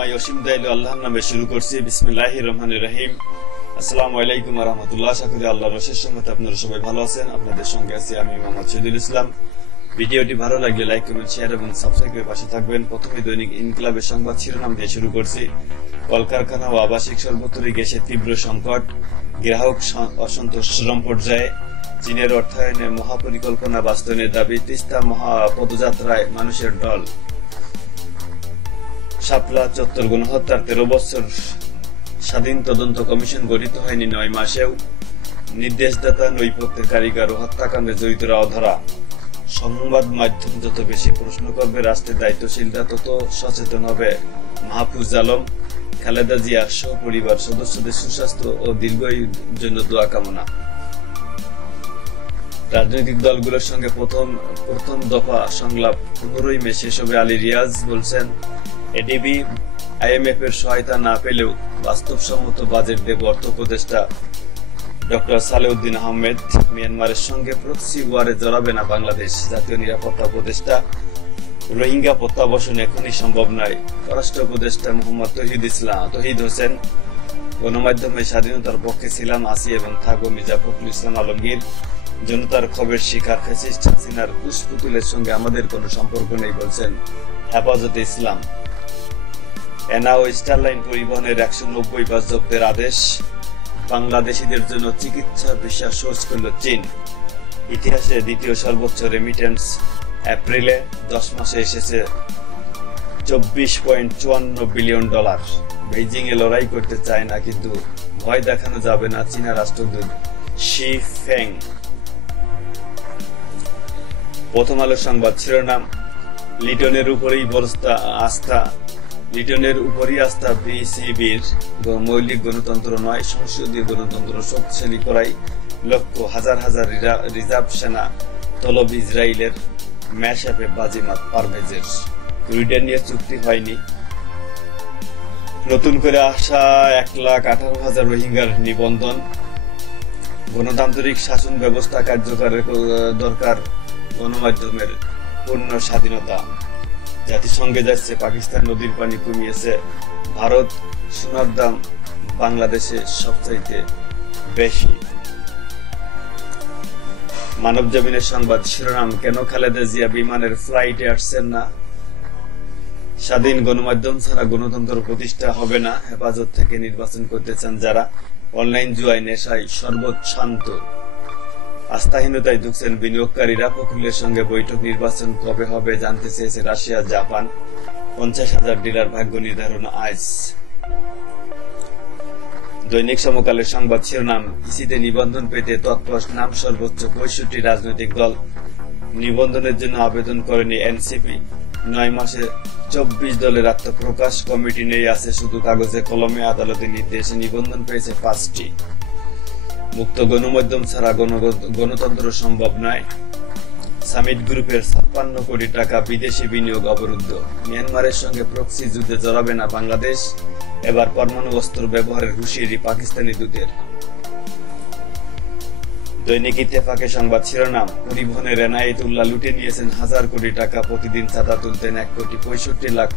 দয়াময় অসীম দয়ালু আল্লাহর নামে শুরু করছি। বিসমিল্লাহির রহমানির রহিম। আসসালামু আলাইকুম ওয়া রাহমাতুল্লাহ। আশা করি আল্লাহর অশেষ রহমতে আপনারা সবাই ভালো আছেন। আপনাদের সঙ্গে আছি আমি মোহাম্মদ শহীদুল ইসলাম। ভিডিওটি ভালো লাগলে লাইক, কমেন্ট, শেয়ার এবং সাবস্ক্রাইব করে পাশে থাকবেন। প্রথমে দৈনিক ইনকিলাবের সংবাদ শিরোনাম দিয়ে শুরু করছি। কলকারখানা ও আবাসিক সর্বত্রই গ্যাসের তীব্র সংকট, গ্রাহক অসন্তোষ চরম পর্যায়ে। চীনের অর্থায়নে মহাপরিকল্পনা বাস্তবায়নের দাবি, তিস্তা পদযাত্রায় মানুষের ঢল। শাপলা চত্বর গণহত্যার 13 বছর, স্বাধীন তদন্ত কমিশন গঠিত হয়নি 9 মাসেও। নির্দেশদাতা, নৈপথ্যের কারিগর ও হত্যাকাণ্ডে জড়িতরা অধরা। সংবাদ মাধ্যম যত বেশি প্রশ্ন করবে, রাষ্ট্রের দায়িত্বশীলরা তত সচেতন হবে। মাহফুজ আলম, খালেদা জিয়া সহ পরিবার সদস্যদের সুস্বাস্থ্য ও দীর্ঘায়ুর জন্য দোয়া কামনা। রাজনৈতিক দলগুলোর সঙ্গে প্রথম দফা সংলাপ 15ই মে শেষ হবে। আলী রিয়াজ বলছেন, এডিবি আইএমএফ এর সহায়তা না পেলেও বাস্তবসম্মত বাজেট দেব অর্থ উপদেষ্টা ডক্টর সালেউদ্দিন আহমেদ। মিয়ানমারের সঙ্গে প্রক্সি ওয়ারে জড়াবে না বাংলাদেশ, জাতীয় নিরাপত্তা উপদেষ্টা। রোহিঙ্গা প্রত্যাবাসন এখনই সম্ভব নয়, পররাষ্ট্র উপদেষ্টা মোহাম্মদ তৌহিদ হোসেন। গণমাধ্যমে স্বাধীনতার পক্ষে ছিলাম, আছি এবং থাকবো মির্জা ফখরুল ইসলাম আলমগীর। জনতার ক্ষোভের শিকার ফ্যাসিস্ট হাসিনার কুশপুতুলের সঙ্গে আমাদের কোনো সম্পর্ক নেই বলছেন হেফাজতে ইসলাম। এনা ও স্টারলাইন পরিবহনের 190 বাস জব্দের আদেশ। বাংলাদেশিদের জন্য চিকিৎসা ভিসা সহজ করল চীন। ইতিহাসে দ্বিতীয় সর্বোচ্চ রেমিটেন্স, এপ্রিলে 10 মাসে এসেছে $24.54 বিলিয়ন। বেইজিং এ লড়াই করতে চায় না, কিন্তু ভয় দেখানো যাবে না, চীনা রাষ্ট্রদূত শি ফেং। প্রথম আলো সংবাদ শিরোনাম, লিটনের উপরই আস্থা বিসিবির। মৌলিক গণতন্ত্র নয়, সংসদীয় গণতন্ত্র শক্তিশালী করাই লক্ষ্য। হাজার হাজার রিজার্ভ সেনা তলব ইসরায়েলের। ম্যাশ অ্যাপে বাজিমাত পারভেজের। সুইডেন নিয়ে চুক্তি হয়নি। নতুন করে আসা 1,18,000 রোহিঙ্গার নিবন্ধন। গণতান্ত্রিক শাসন ব্যবস্থা কার্যকরের দরকার, গণমাধ্যমের পূর্ণ স্বাধীনতা। জাতিসংঘে যাচ্ছে পাকিস্তান, নদীর পানি কমিয়েছে ভারত, সোনার দাম বাংলাদেশে সবচাইতে বেশি। মানব জমিনের সংবাদ শিরোনাম, কেন খালেদা জিয়া বিমানের ফ্লাইটে আসছেন না? স্বাধীন গণমাধ্যম ছাড়া গণতন্ত্র প্রতিষ্ঠা হবে না। হেফাজত থেকে নির্বাচন করতে চান যারা, অনলাইন জুয়ায় নেশায় সর্বশান্ত। আস্থাহীনতায় ঢুকছেন বিনিয়োগকারীরা। ফখরুলের সঙ্গে বৈঠক, নির্বাচন কবে হবে জানতে চেয়েছে রাশিয়া, জাপান। 50,000 ডিলার ভাগ্য নির্ধারণ আজ। দৈনিক সমকালের সংবাদ শিরোনাম, ইসিতে নিবন্ধন পেতে তৎপর নাম সর্বোচ্চ 65 রাজনৈতিক দল। নিবন্ধনের জন্য আবেদন করেনি এনসিপি। 9 মাসে 24 দলের আত্মপ্রকাশ। কমিটি নেই, আছে শুধু কাগজে কলমে। আদালতের নির্দেশে নিবন্ধন পেয়েছে 5টি। মুক্ত গণমাধ্যম ছাড়া গণতন্ত্র সম্ভব নয়। সামিট গ্রুপের 56 কোটি টাকা বিদেশি বিনিয়োগ অবরুদ্ধ। মিয়ানমারের সঙ্গে প্রক্সি যুদ্ধে জড়াবে না বাংলাদেশ। এবার পরমাণু অস্ত্র ব্যবহারের হুঁশিয়ারি পাকিস্তানি দূতের। দৈনিক ইত্তেফাকের সংবাদ শিরোনাম, পরিবহনের এনায়েতুল্লাহ লুটে নিয়েছেন 1000 কোটি টাকা। প্রতিদিন চাঁদা তুলতেন 1,65,00,000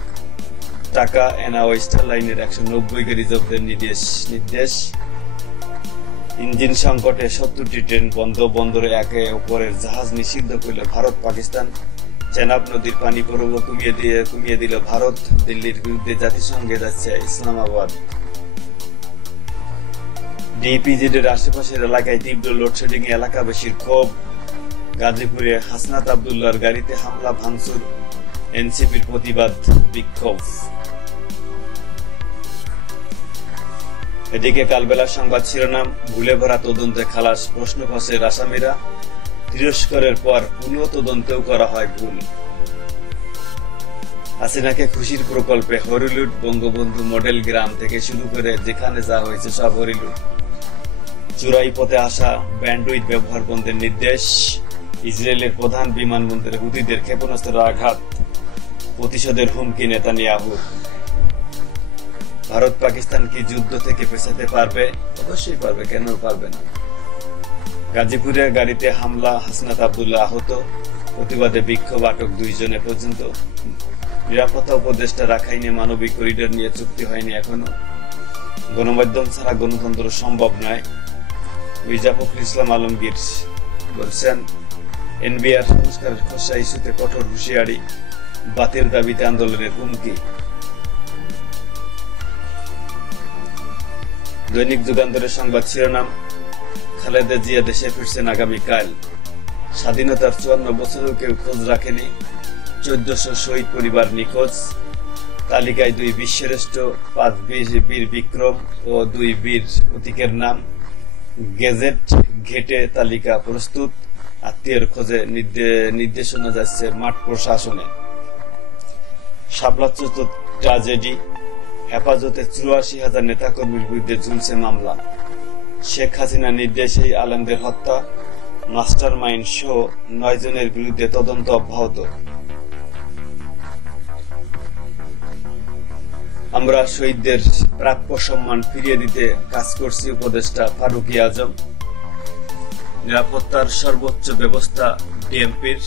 টাকা। এনা ও স্টারলাইনের 190 গাড়ি জব্দের নির্দেশ। ইঞ্জিন সংকটে 70টি ট্রেন বন্ধ। বন্দরে একে অপরের জাহাজ নিষিদ্ধ করল ভারত, পাকিস্তান। চেনাব নদীর পানি প্রবাহ কমিয়ে দিল ভারত। দিল্লির বিরুদ্ধে জাতিসংঘে যাচ্ছে ইসলামাবাদ। ডিপিজিডের আশেপাশের এলাকায় তীব্র লোডশেডিং এ এলাকাবাসীর ক্ষোভ। গাজীপুরে হাসনাত আব্দুল্লাহর গাড়িতে হামলা, ভাঙচুর। এনসিপির প্রতিবাদ বিক্ষোভ। এদিকে কালবেলার সংবাদ শিরোনাম, ভুলে ভরা তদন্তে খালাস, প্রশ্ন ফাঁসের আসামিরা। তিরস্কারের পর পুনঃ তদন্তেও করা হয় ভুল। হাসিনাকে খুশির প্রকল্পে হরিলুট। বঙ্গবন্ধু মডেল গ্রাম থেকে শুরু করে যেখানে যা হয়েছে সব হরিলুট। চোরাই পথে আসা ব্যান্ডউইথ ব্যবহার বন্ধের নির্দেশ। ইসরায়েলের প্রধান বিমানবন্দরে হুতিদের ক্ষেপণাস্ত্রের আঘাত। প্রতিশোধের হুমকি নেতানিয়াহুর। ভারত পাকিস্তান কি যুদ্ধ থেকে পেছাতে পারবে? অবশ্যই পারবে, কেন পারবে না। গাজীপুরে গাড়িতে হামলা, হাসনাত আব্দুল্লাহ আহত। প্রতিবাদে বিক্ষোভ, আটক 2 জনে পর্যন্ত। নিরাপত্তা উপদেষ্টা রাখাইনে মানবিক করিডোর নিয়ে চুক্তি হয়নি এখনো। গণমাধ্যম ছাড়া গণতন্ত্র সম্ভব নয়। মির্জা ফখরুল ইসলাম আলমগীর বলছেন, এনবিআর সংস্কারের খসড়া ইস্যুতে কঠোর হুঁশিয়ারি, বাতিল দাবিতে আন্দোলনের হুমকি। দৈনিক যুগান্তরের সংবাদ শিরোনাম, খালেদা জিয়া দেশে ফিরছেন আগামীকাল। স্বাধীনতার 54 বছরেও কেউ খোঁজ রাখেনি, 1400 শহীদ পরিবার নিখোঁজ। তালিকায় 2 বীরশ্রেষ্ঠ, 5 বীর বিক্রম ও 2 বীর প্রতীকের নাম। গেজেট ঘেটে তালিকা প্রস্তুত। আত্মীয়ের খোঁজে নির্দেশনা যাচ্ছে মাঠ প্রশাসনে। শাপলা চত্বর ট্র্যাজেডি, হেফাজতে 84,000 নেতাকর্মীর বিরুদ্ধে ঝুলছে মামলা। শেখ হাসিনার নির্দেশেই আলেমদের হত্যা, মাস্টার মাইন্ড সহ 9 জনের বিরুদ্ধে তদন্ত অব্যাহত। আমরা শহীদদের প্রাপ্য সম্মান ফিরিয়ে দিতে কাজ করছি, উপদেষ্টা ফারুকী আজম। নিরাপত্তার সর্বোচ্চ ব্যবস্থা ডিএমপির,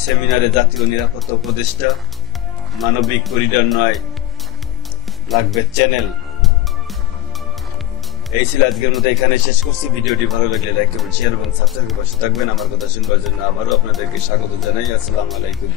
সেমিনারে জাতীয় নিরাপত্তা উপদেষ্টা। মানবিক করিডোর নয়, লাগবে চ্যানেল। এই ছিল আজকের মতো, এখানে শেষ করছি। ভিডিওটি ভালো লাগলে লাইক করবেন, শেয়ার এবং সাবস্ক্রাইব করে পাশে থাকবেন। আমার কথা শুনবার জন্য আবারও আপনাদেরকে স্বাগত জানাই। আসসালামু আলাইকুম।